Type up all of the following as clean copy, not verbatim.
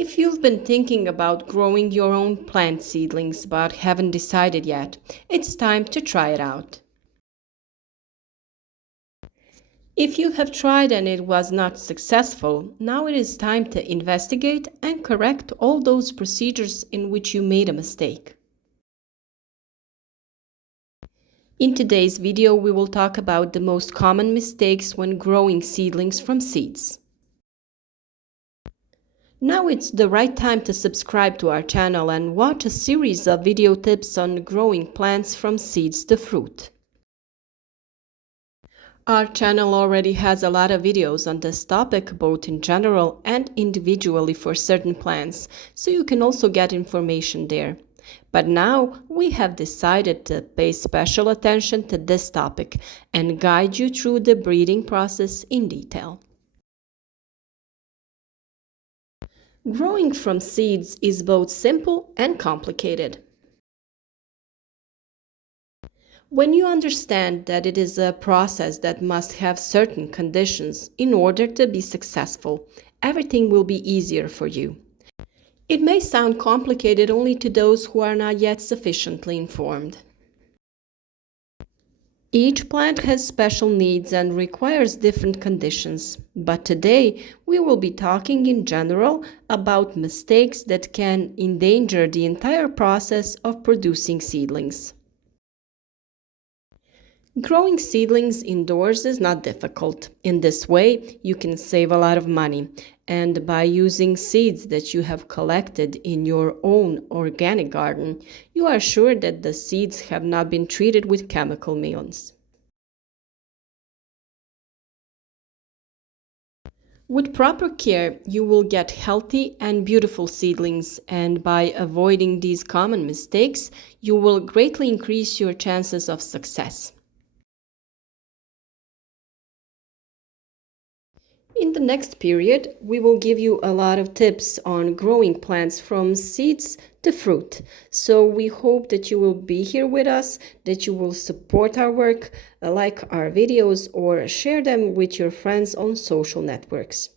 If you've been thinking about growing your own plant seedlings but haven't decided yet, it's time to try it out. If you have tried and it was not successful, now it is time to investigate and correct all those procedures in which you made a mistake. In today's video, we will talk about the most common mistakes when growing seedlings from seeds. Now it's the right time to subscribe to our channel and watch a series of video tips on growing plants from seeds to fruit. Our channel already has a lot of videos on this topic, both in general and individually for certain plants, so you can also get information there. But now we have decided to pay special attention to this topic and guide you through the breeding process in detail. Growing from seeds is both simple and complicated. When you understand that it is a process that must have certain conditions in order to be successful, everything will be easier for you. It may sound complicated only to those who are not yet sufficiently informed. Each plant has special needs and requires different conditions, but today we will be talking in general about mistakes that can endanger the entire process of producing seedlings. Growing seedlings indoors is not difficult. In this way, you can save a lot of money, and by using seeds that you have collected in your own organic garden, you are sure that the seeds have not been treated with chemical means. With proper care, you will get healthy and beautiful seedlings, and by avoiding these common mistakes, you will greatly increase your chances of success. In the next period, we will give you a lot of tips on growing plants from seeds to fruit. So we hope that you will be here with us, that you will support our work, like our videos, or share them with your friends on social networks.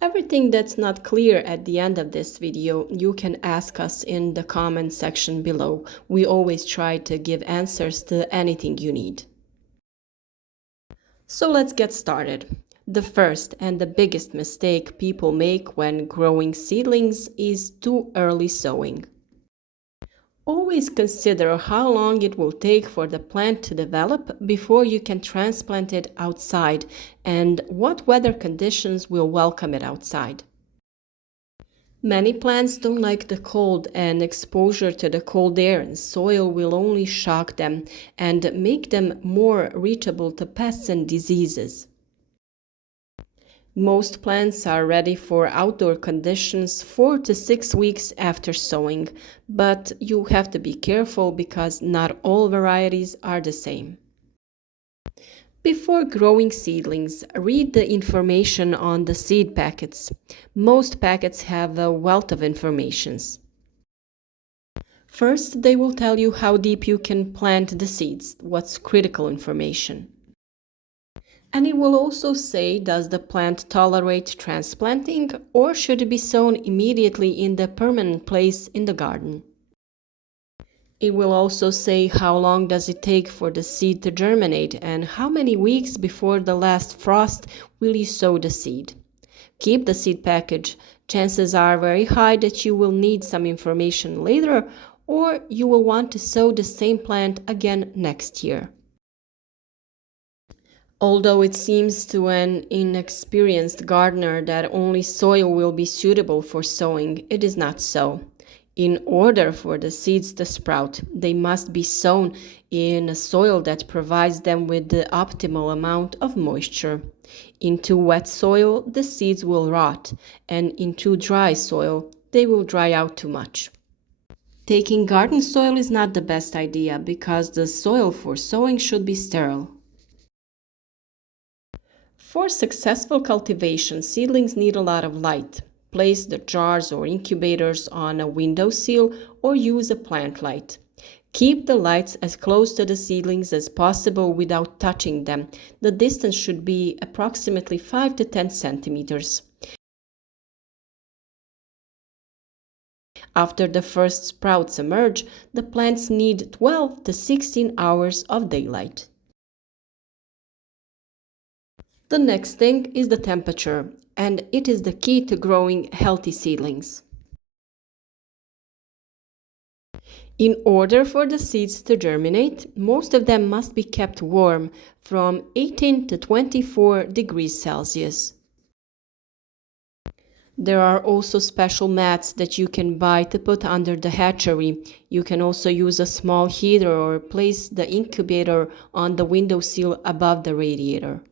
Everything that's not clear at the end of this video, you can ask us in the comment section below. We always try to give answers to anything you need. So let's get started. The first and the biggest mistake people make when growing seedlings is too early sowing. Always consider how long it will take for the plant to develop before you can transplant it outside and what weather conditions will welcome it outside. Many plants don't like the cold, and exposure to the cold air and soil will only shock them and make them more reachable to pests and diseases. Most plants are ready for outdoor conditions 4 to 6 weeks after sowing, but you have to be careful because not all varieties are the same. Before growing seedlings, read the information on the seed packets. Most packets have a wealth of information. First, they will tell you how deep you can plant the seeds, what's critical information. And it will also say, does the plant tolerate transplanting or should it be sown immediately in the permanent place in the garden? It will also say how long does it take for the seed to germinate and how many weeks before the last frost will you sow the seed. Keep the seed package. Chances are very high that you will need some information later or you will want to sow the same plant again next year. Although it seems to an inexperienced gardener that only soil will be suitable for sowing, it is not so. In order for the seeds to sprout, they must be sown in a soil that provides them with the optimal amount of moisture. In too wet soil, the seeds will rot, and in too dry soil, they will dry out too much. Taking garden soil is not the best idea because the soil for sowing should be sterile. For successful cultivation, seedlings need a lot of light. Place the jars or incubators on a windowsill or use a plant light. Keep the lights as close to the seedlings as possible without touching them. The distance should be approximately 5 to 10 centimeters. After the first sprouts emerge, the plants need 12 to 16 hours of daylight. The next thing is the temperature, and it is the key to growing healthy seedlings. In order for the seeds to germinate, most of them must be kept warm from 18 to 24 degrees Celsius. There are also special mats that you can buy to put under the hatchery. You can also use a small heater or place the incubator on the windowsill above the radiator.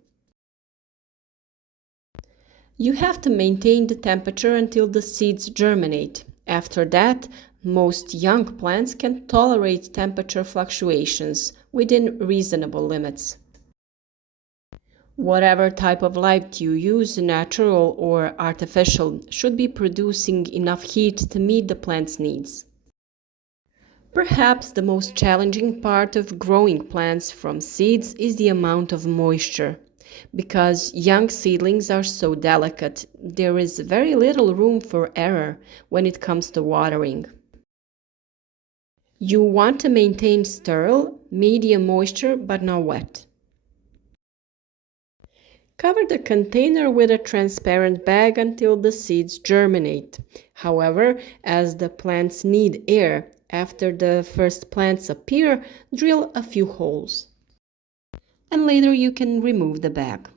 You have to maintain the temperature until the seeds germinate. After that, most young plants can tolerate temperature fluctuations within reasonable limits. Whatever type of light you use, natural or artificial, should be producing enough heat to meet the plant's needs. Perhaps the most challenging part of growing plants from seeds is the amount of moisture. Because young seedlings are so delicate, there is very little room for error when it comes to watering. You want to maintain sterile, medium moisture, but not wet. Cover the container with a transparent bag until the seeds germinate. However, as the plants need air, after the first plants appear, drill a few holes. And later you can remove the bag.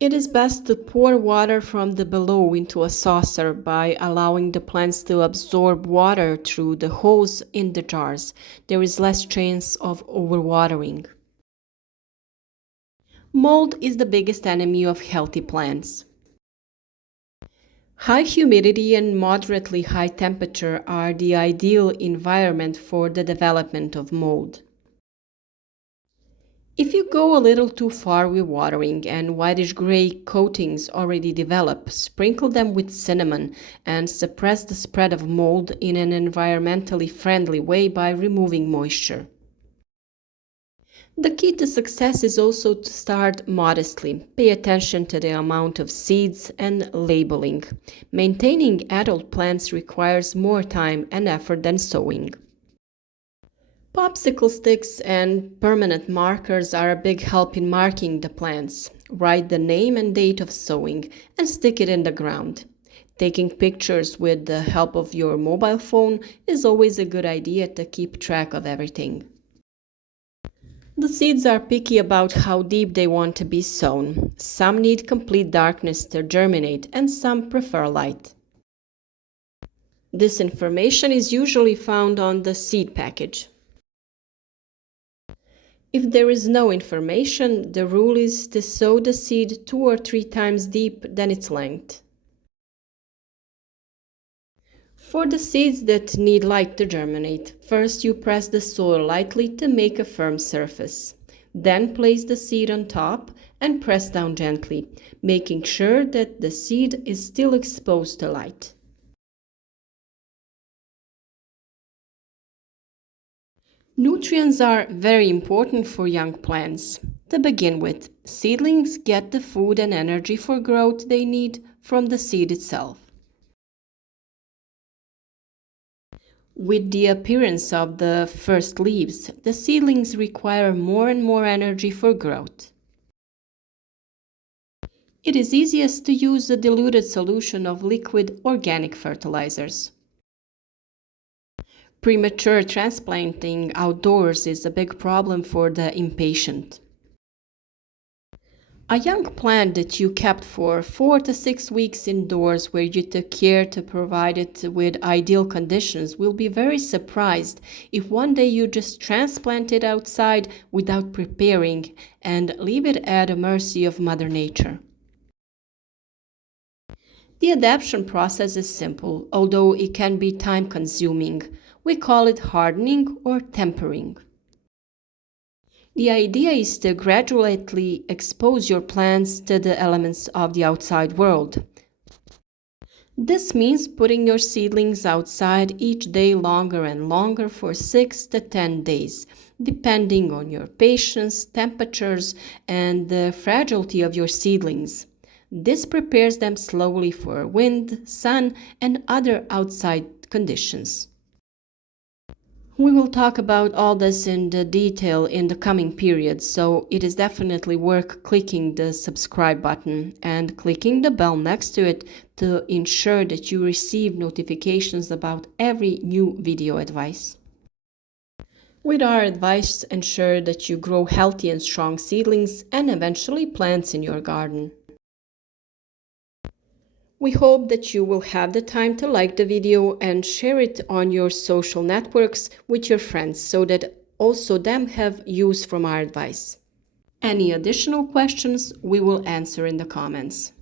It is best to pour water from the below into a saucer by allowing the plants to absorb water through the holes in the jars. There is less chance of overwatering. Mold is the biggest enemy of healthy plants. High humidity and moderately high temperature are the ideal environment for the development of mold. If you go a little too far with watering and whitish-gray coatings already develop, sprinkle them with cinnamon and suppress the spread of mold in an environmentally friendly way by removing moisture. The key to success is also to start modestly. Pay attention to the amount of seeds and labeling. Maintaining adult plants requires more time and effort than sowing. Popsicle sticks and permanent markers are a big help in marking the plants. Write the name and date of sowing and stick it in the ground. Taking pictures with the help of your mobile phone is always a good idea to keep track of everything. The seeds are picky about how deep they want to be sown. Some need complete darkness to germinate and some prefer light. This information is usually found on the seed package. If there is no information, the rule is to sow the seed 2 or 3 times deep than its length. For the seeds that need light to germinate, first you press the soil lightly to make a firm surface. Then place the seed on top and press down gently, making sure that the seed is still exposed to light. Nutrients are very important for young plants. To begin with, seedlings get the food and energy for growth they need from the seed itself. With the appearance of the first leaves, the seedlings require more and more energy for growth. It is easiest to use a diluted solution of liquid organic fertilizers. Premature transplanting outdoors is a big problem for the impatient. A young plant that you kept for 4 to 6 weeks indoors where you took care to provide it with ideal conditions will be very surprised if one day you just transplant it outside without preparing and leave it at the mercy of Mother Nature. The adaptation process is simple, although it can be time-consuming. We call it hardening or tempering. The idea is to gradually expose your plants to the elements of the outside world. This means putting your seedlings outside each day longer and longer for 6 to 10 days, depending on your patience, temperatures, and the fragility of your seedlings. This prepares them slowly for wind, sun, and other outside conditions. We will talk about all this in the detail in the coming periods, so it is definitely worth clicking the subscribe button and clicking the bell next to it to ensure that you receive notifications about every new video advice. With our advice, ensure that you grow healthy and strong seedlings and eventually plants in your garden. We hope that you will have the time to like the video and share it on your social networks with your friends so that also them have use from our advice. Any additional questions we will answer in the comments.